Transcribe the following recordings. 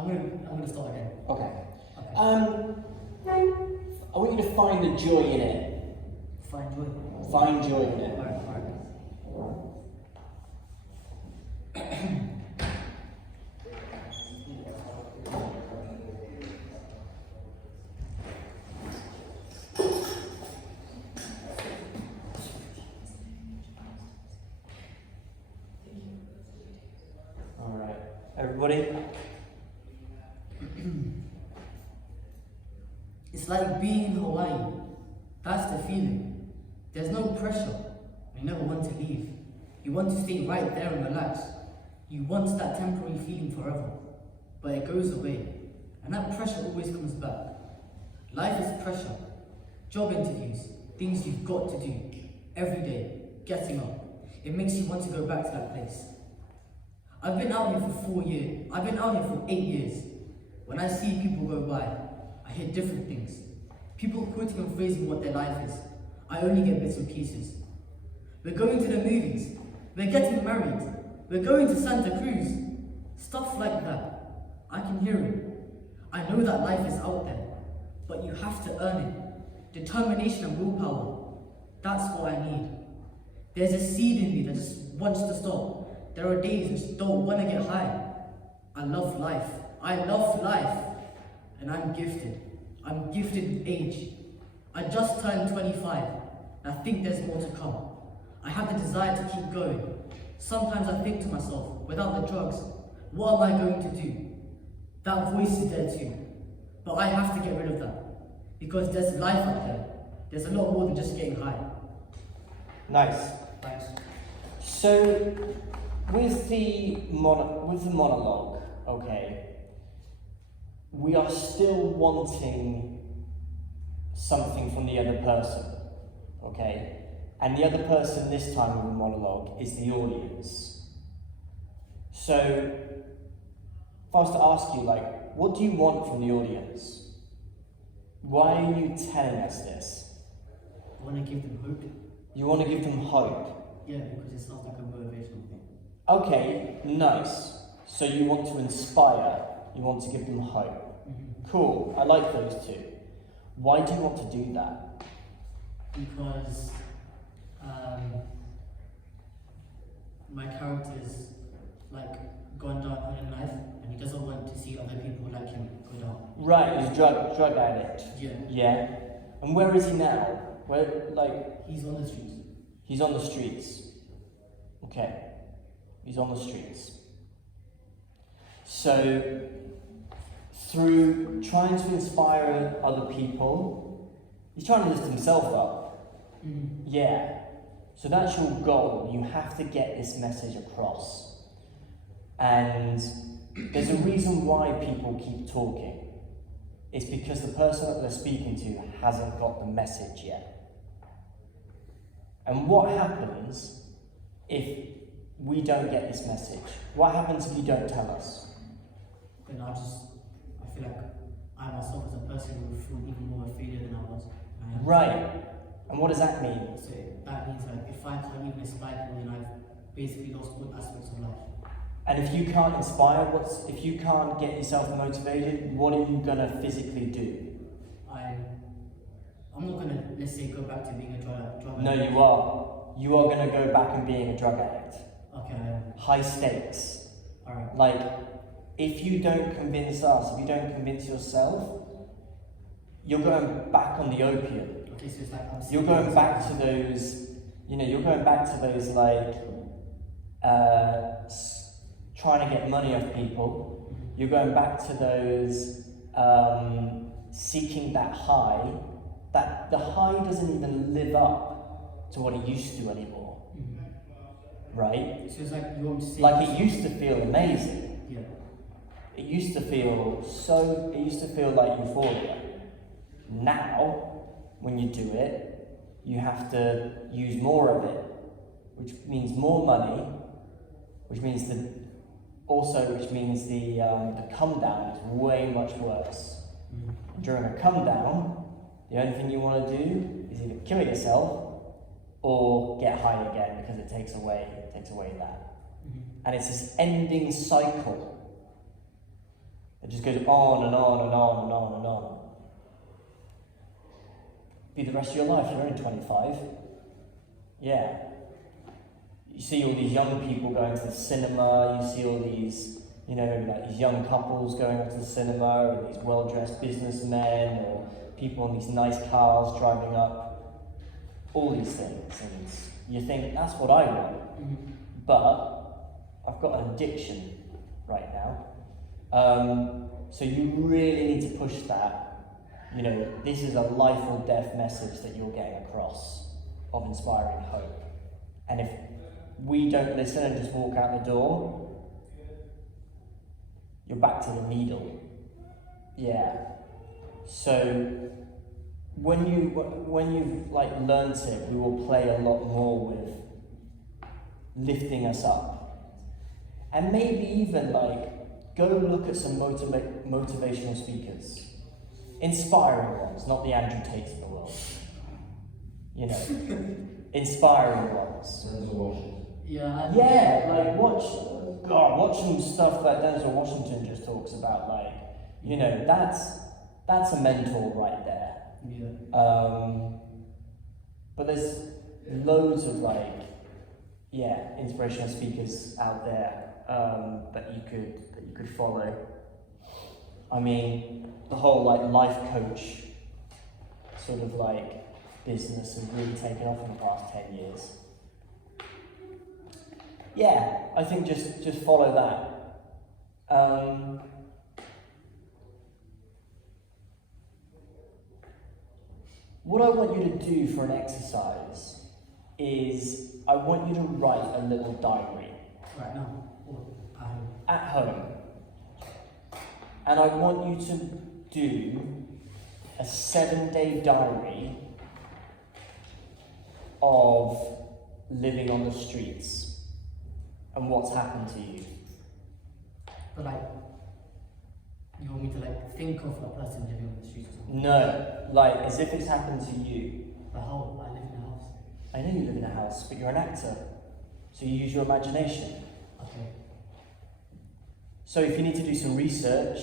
I'm gonna start again. Okay. Okay. I want you to find the joy in it. Find joy. Find joy in it. Alright. Alright. Everybody? It's like being in Hawaii. That's the feeling. There's no pressure. You never want to leave. You want to stay right there and relax. You want that temporary feeling forever. But it goes away. And that pressure always comes back. Life is pressure. Job interviews. Things you've got to do. Every day. Getting up. It makes you want to go back to that place. I've been out here for 4 years. I've been out here for 8 years. When I see people go by, I hear different things. People quoting and phrasing what their life is. I only get bits and pieces. We're going to the movies. We're getting married. We're going to Santa Cruz. Stuff like that. I can hear it. I know that life is out there, but you have to earn it. Determination and willpower. That's what I need. There's a seed in me that just wants to stop. There are days I just don't want to get high. I love life. I love life. And I'm gifted. I'm gifted with age. I just turned 25, and I think there's more to come. I have the desire to keep going. Sometimes I think to myself, without the drugs, what am I going to do? That voice is there too. But I have to get rid of that. Because there's life out there. There's a lot more than just getting high. Nice. Thanks. So, with the monologue, okay, we are still wanting something from the other person, okay? And the other person this time with the monologue is the audience. So, if I was to ask you, like, what do you want from the audience? Why are you telling us this? I want to give them hope. You want to give them hope? Yeah, because it sounds like a motivational thing. Okay, nice. So you want to inspire, you want to give them hope. Cool, I like those two. Why do you want to do that? Because my character's like gone down on a knife and he doesn't want to see other people like him go down. Right, he's a drug addict. Yeah. Yeah. And where is he now? Where, like... He's on the streets. He's on the streets. Okay. He's on the streets. So, through trying to inspire other people, he's trying to lift himself up. Yeah. So that's your goal. You have to get this message across. And there's a reason why people keep talking. It's because the person that they're speaking to hasn't got the message yet. And what happens if we don't get this message? What happens if you don't tell us? Then I feel like I myself as a person will feel even more a failure than I was. Right. And what does that mean? So that means like if I can't even inspire people, then I've basically lost all aspects of life. And if you can't inspire, if you can't get yourself motivated, what are you gonna physically do? I'm not gonna, let's say, go back to being a drug addict. No, you are. You are gonna go back and being a drug addict. Okay, I am. High stakes. Alright. Like, if you don't convince us, if you don't convince yourself, you're going back on the opium. Okay, so it's like You're going back to those, you're going back to those, like, trying to get money off people. You're going back to those, seeking that high, that the high doesn't even live up to what it used to anymore. Right? So it's like you want to say... Like, it used to feel amazing. Yeah. It used to feel like euphoria. Now, when you do it, you have to use more of it, which means more money, which means the come down is way much worse. During a come down, the only thing you want to do is either kill yourself or get high again, because it takes away that. And it's this ending cycle that just goes on and on and on and on and on. Be the rest of your life. You're only 25. Yeah. You see all these young people going to the cinema. You see all these, you know, like these young couples going to the cinema, or these well-dressed businessmen, or people in these nice cars driving up. All these things, and you think that's what I want. Mm-hmm. But I've got an addiction right now. So you really need to push that. You know, this is a life or death message that you're getting across of inspiring hope. And if we don't listen and just walk out the door, you're back to the needle. Yeah. So when you've like learnt it, we will play a lot more with lifting us up. And maybe even like go look at some motivational speakers. Inspiring ones, not the Andrew Tates of the world. You know, inspiring ones. Yeah, like watch some stuff that Denzel Washington just talks about. Like, you know, that's a mentor right there. Yeah. But there's loads of like, yeah, inspirational speakers out there that you could follow. I mean, the whole like life coach sort of like business has really taken off in the past 10 years. Yeah, I think just follow that. What I want you to do for an exercise is I want you to write a little diary. Right now? Or at home. And I want you to do a 7-day diary of living on the streets and what's happened to you. But like, you want me to like think of a person living on the streets or something? No, like as if it's happened to you. But how? I live in a house. I know you live in a house, but you're an actor. So you use your imagination. Okay. So if you need to do some research,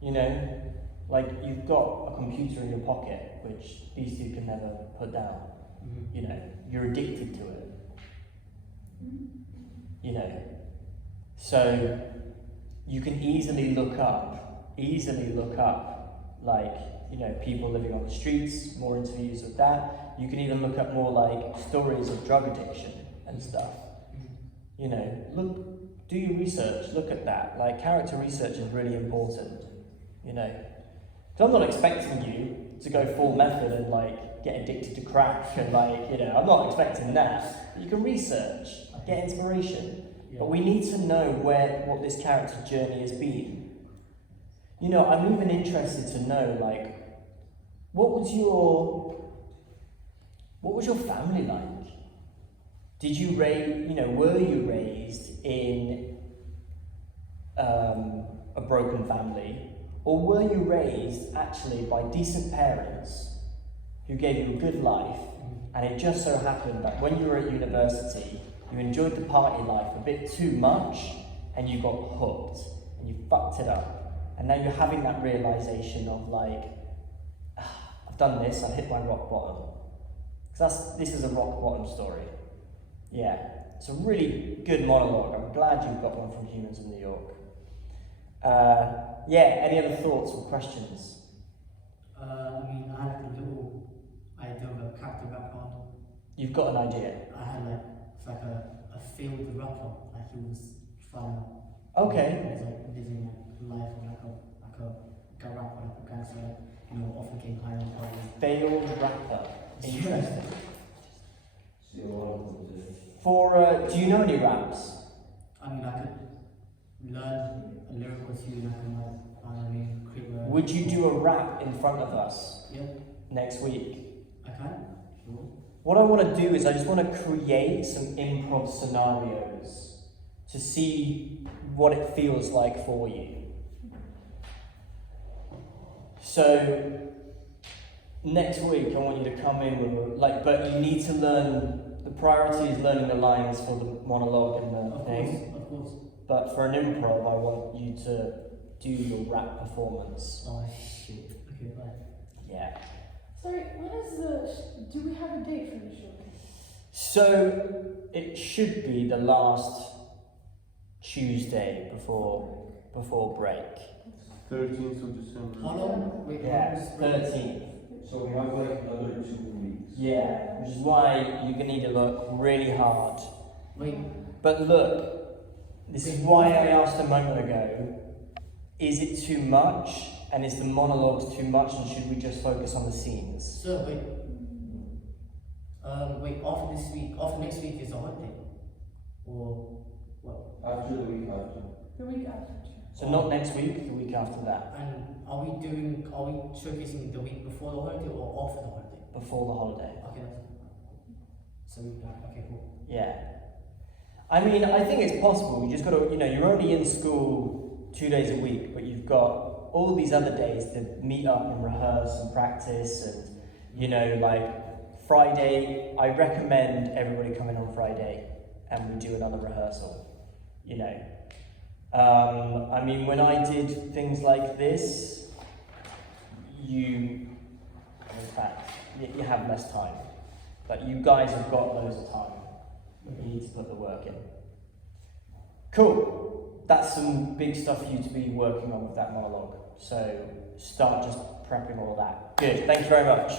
you know, like you've got a computer in your pocket, which these two can never put down. Mm-hmm. You know, you're addicted to it. You know, so you can easily look up, like, you know, people living on the streets, more interviews of that. You can even look up more like stories of drug addiction and stuff. You know, do your research, look at that. Like, character research is really important, you know. So I'm not expecting you to go full method and like get addicted to crack and like, you know, I'm not expecting that. You can research, get inspiration. Yeah. But we need to know what this character journey has been. You know, I'm even interested to know, like, what was your family like? Did you were you raised in a broken family? Or were you raised actually by decent parents who gave you a good life, and it just so happened that when you were at university, you enjoyed the party life a bit too much, and you got hooked, and you fucked it up. And now you're having that realization of like, I've done this, I've hit my rock bottom. Because this is a rock bottom story. Yeah, it's a really good monologue. I'm glad you've got one from Humans in New York. Yeah, any other thoughts or questions? I mean, I had like a little idea of a character background. You've got an idea? I had like, it's like a failed rapper, like he was trying Okay. He was like living life like a rapper, like a gangster, like, you know, often getting high on parties. Failed rapper. Interesting. Do you know any raps? I mean, I could learn a lyric or two, and I can create a... Would you do a rap in front of us Yeah, next week? I can. Sure. What I want to do is I just want to create some improv scenarios to see what it feels like for you. So next week I want you to come in with but you need to learn. The priority is learning the lines for the monologue and the thing. Of course. But for an improv, I want you to do your rap performance. Oh shit. Okay, bye. Yeah. Sorry, when is do we have a date for the showcase? So it should be the last Tuesday before break. 13th of December. How long? Wait, Yeah, how long is 13th. So we have like another 2 weeks. Yeah, which is why you're gonna need to look really hard. Wait, But look, this is why I asked a moment ago, is it too much? And is the monologues too much, and should we just focus on the scenes? sir, wait. Wait, after this week, after next week is a holiday? Or what? After the week after. The week after. So not next week, the week after that, And are we showcasing the week before the holiday or after the holiday? before the holiday. Okay, so okay, cool. Yeah. I mean, I think it's possible. You just got to, you're only in school 2 days a week, but you've got all these other days to meet up and rehearse and practice and, like Friday, I recommend everybody come in on Friday and we do another rehearsal, I mean, when I did things like this, in fact, you have less time, but you guys have got loads of time. You need to put the work in. Cool. That's some big stuff for you to be working on with that monologue. So start just prepping all of that. Good. Thank you very much.